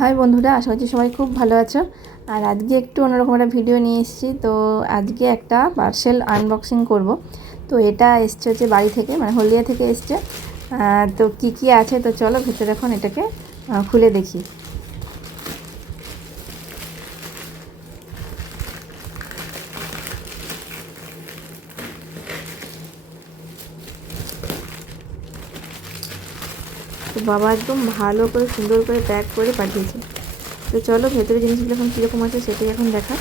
High বন্ধুরা, আশা করছি সবাই খুব ভালো আছো। আর আজকে একটু অন্যরকম একটা ভিডিও নিয়ে এসেছি। তো আজকে একটা পার্সেল আনবক্সিং করব। তো এটা এসছে হচ্ছে বাড়ি থেকে মানে হলদিয়া থেকে এসছে। তো কি কি আছে তো চলো ভিতরে এখন এটাকে খুলে দেখি। তো বাবা একদম ভালো করে সুন্দর করে প্যাক করে পাঠিয়েছে। তো চলো ভেতরে জিনিসগুলো এখন কীরকম আছে সেটাই এখন দেখা।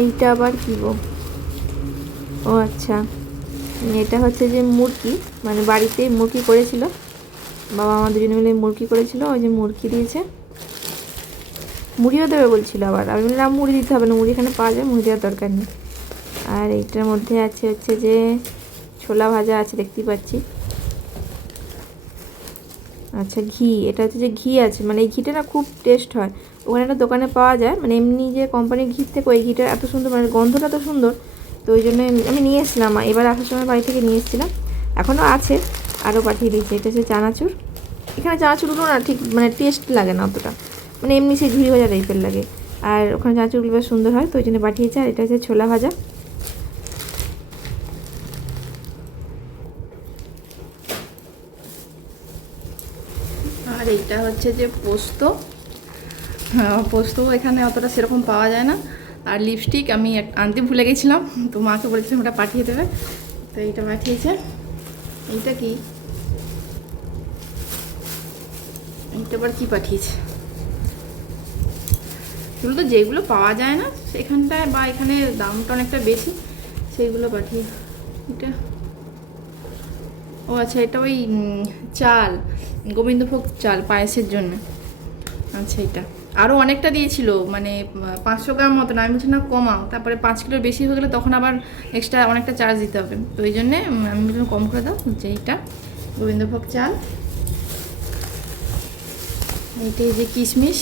এইটা আবার কি গো? ও আচ্ছা। এটা হচ্ছে যে মুরগি মানে বাড়িতেই মুরগি করেছিল। বাবা আমাদের জন্য মিলে মুরগি করেছিল, ওই যে মুরগি দিয়েছে। মুড়িও দেবে বলছিল আবার। আমি বললাম মুড়ি দিতে হবে না, মুড়ি এখানে পাওয়া যায়, মুড়ি দেওয়ার দরকার নেই। আর এইটার মধ্যে আছে হচ্ছে যে ছোলা ভাজা আছে, দেখতেই পাচ্ছি। আচ্ছা ঘি। এটা হচ্ছে যে ঘি আছে মানে এই ঘিটা না খুব টেস্ট হয়। ওখানে একটা দোকানে পাওয়া যায় মানে এমনি যে কোম্পানির ঘি থেকে ওই ঘিটা এত সুন্দর মানে গন্ধটা এত সুন্দর তো ওই জন্য আমি নিয়ে এসেছিলাম এবার আসার সময় বাড়ি থেকে নিয়ে এসেছিলাম। এখনও আছে আরও পাঠিয়ে দিয়েছে এটা হচ্ছে চানাচুর। এখানে চানাচুরগুলো না ঠিক মানে টেস্ট লাগে না অতটা। মানে এমনি সেই ঝুড়ি ভাজা টাইপের লাগে। আর ওখানে চানাচুরগুলো বেশ সুন্দর হয় তো ওই জন্য পাঠিয়েছে আর এটা হচ্ছে ছোলা ভাজা। আর এইটা হচ্ছে যে পোস্ত। হ্যাঁ, পোস্ত এখানে অতটা সেরকম পাওয়া যায় না। আর লিপস্টিক আমি আনতে ভুলে গেছিলাম, তো মাকে বলেছিলাম ওটা পাঠিয়ে দেবে। তো এইটা পাঠিয়েছে। এইটা কি? এইটা আবার কি পাঠিয়েছে? এগুলো তো যেগুলো পাওয়া যায় না, সেখানটায় বা এখানে দামটা অনেকটা বেশি, সেইগুলো পাঠিয়ে। এটা ও আচ্ছা এটা ওই চাল, গোবিন্দভোগ চাল পায়েসের জন্য। আচ্ছা এটা আরও অনেকটা দিয়েছিল মানে পাঁচশো গ্রাম মতন আমি বলছি না কমাও, তারপরে পাঁচ কিলোর বেশি হয়ে গেলে তখন আবার এক্সট্রা অনেকটা চার্জ দিতে হবে। তো ওই জন্যে আমি বললাম কম করে দাও, যে এইটা, গোবিন্দভোগ চাল। এইটা এই যে কিশমিশ।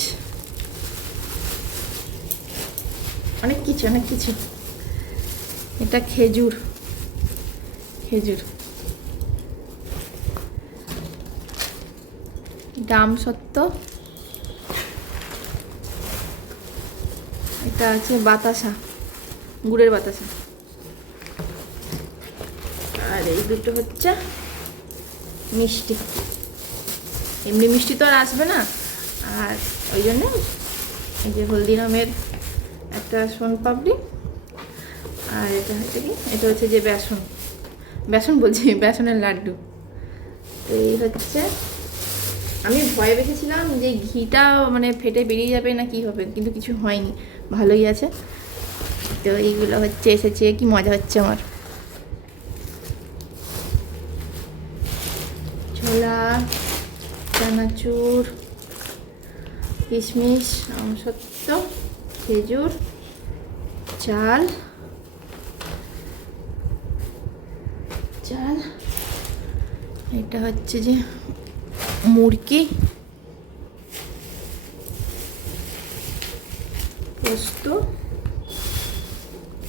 অনেক কিছু অনেক কিছু। এটা খেজুর খেজুর। ডাম সত্ত্ব এটা আছে বাতাসা? গুড়ের বাতাসা। আর এই দুটো হচ্ছে মিষ্টি। এমনি মিষ্টি তো আর আসবে না। আর ওই জন্য এই যে হলদিরামের একটা সোন পাপড়ি। আর এটা হচ্ছে কি? এটা হচ্ছে যে বেসন। বেসন বলছি, বেসনের লাড্ডু। তো এই হচ্ছে আমি ভয় রেখেছিলাম যে ঘিটা মানে ফেটে বেরিয়ে যাবে না কি হবে, কিন্তু কিছু হয়নি। ভালোই আছে। তো এইগুলো হচ্ছে, এসেছে। কি মজা হচ্ছে আমার। ছোলা, চানাচুর, কিশমিশ, আমসত্ব, খেজুর, চাল। চাল। এটা হচ্ছে যে মুরগি। পোস্ত।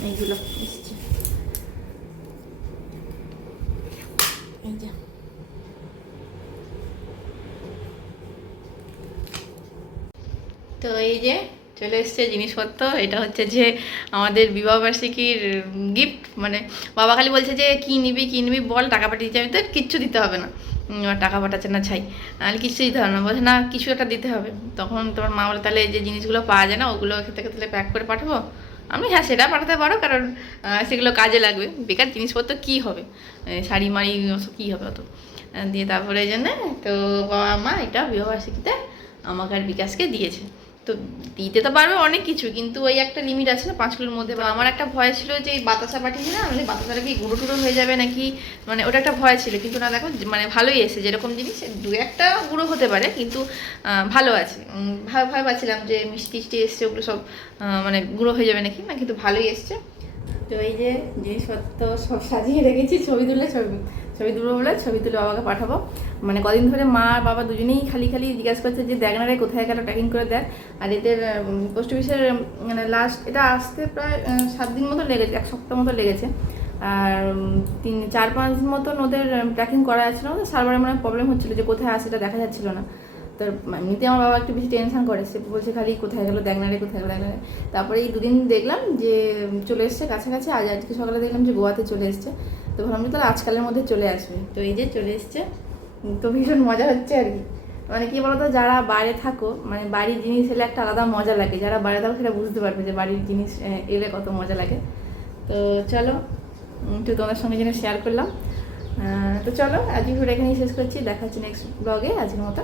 এইগুলো এসছে। এই যে। তো এই যে চলে এসছে জিনিসপত্র। এটা হচ্ছে যে আমাদের বিবাহবার্ষিকীর গিফট মানে বাবা খালি বলছে যে, কী নিবি কী নিবি বল, টাকা পাঠিয়ে দিচ্ছি, আমি তো কিচ্ছু দিতে হবে না। টাকা পাঠাচ্ছে না, ছাই। আর কিছুই ধর না। বলছে, না, কিছু একটা দিতে হবে। তখন তোমার মা বলে, তাহলে যে জিনিসগুলো পাওয়া যায় না, ওগুলো এখান থেকে তাহলে প্যাক করে পাঠাবো? আমি হ্যাঁ সেটা পাঠাতে পারো, কারণ সেগুলো কাজে লাগবে। বেকার জিনিসপত্র কী হবে? শাড়ি মাড়ি ওসব কী হবে অত? দিয়ে তারপরে এই জন্যে তো বাবা মা এটা বিবাহবার্ষিকীতে আমাকে আর বিকাশকে দিয়েছে। তো দিতে তো পারবে অনেক কিছু, কিন্তু ওই একটা লিমিট আছে না পাঁচ কিলোর মধ্যে। বা আমার একটা ভয় ছিল যে এই বাতাসা পাঠিয়েছি না মানে বাতাসাটা কি গুঁড়ো টুড়ো হয়ে যাবে নাকি? মানে ওটা একটা ভয় ছিল, কিন্তু না দেখো মানে ভালোই এসে যেরকম জিনিস, দু একটা গুঁড়ো হতে পারে, কিন্তু ভালো আছে। ভয় ভয় পাচ্ছিলাম যে মিষ্টি টিষ্টি এসছে, ওগুলো সব মানে গুঁড়ো হয়ে যাবে নাকি? না, কিন্তু ভালোই এসছে। তো এই যে জিনিসপত্র সব সাজিয়ে রেখেছি, ছবি তুলে, ছবি ছবি তুলবো বলে ছবি তুলে বাবাকে পাঠাবো। মানে কদিন ধরে মা আর বাবা দুজনেই খালি খালি জিজ্ঞাসা করছে যে দেখ না রে, কোথায় গেল ট্র্যাকিং করে দেখ। আর এদের পোস্ট অফিসের মানে লাস্ট এটা আসতে প্রায় সাত দিন মতো লেগেছে, এক সপ্তাহ মতো লেগেছে। আর তিন, চার, পাঁচ মতন ওদের ট্র্যাকিং করা যাচ্ছিল না সার্ভারে মানে প্রবলেম হচ্ছিল যে কোথায় আসে এটা দেখা যাচ্ছিল না। তো এমনিতে আমার বাবা একটু বেশি টেনশন করে, সে বলছে খালি কোথায় গেলো, দেখ না রে, কোথায় গেলো, দেখ না তারপরে এই দুদিন দেখলাম যে চলে এসছে কাছাকাছি, আজ আজকে সকালে দেখলাম যে গোয়াতে চলে এসছে। তো ভাবলাম তাহলে আজকালের মধ্যে চলে আসবে। তো এই যে চলে এসছে, তো ভীষণ মজা হচ্ছে আর কি। মানে কি বলতো, যারা বাইরে থাকো মানে বাড়ির জিনিস এলে একটা আলাদা মজা লাগে। যারা বাইরে থাকো সেটা বুঝতে পারবে যে বাড়ির জিনিস এলে কত মজা লাগে। তো চলো একটু তোমাদের সঙ্গে জন্য শেয়ার করলাম। তো চলো আজকে ভিডিও এখানেই শেষ করছি। দেখা হচ্ছে নেক্সট ব্লগে আজকের মতো।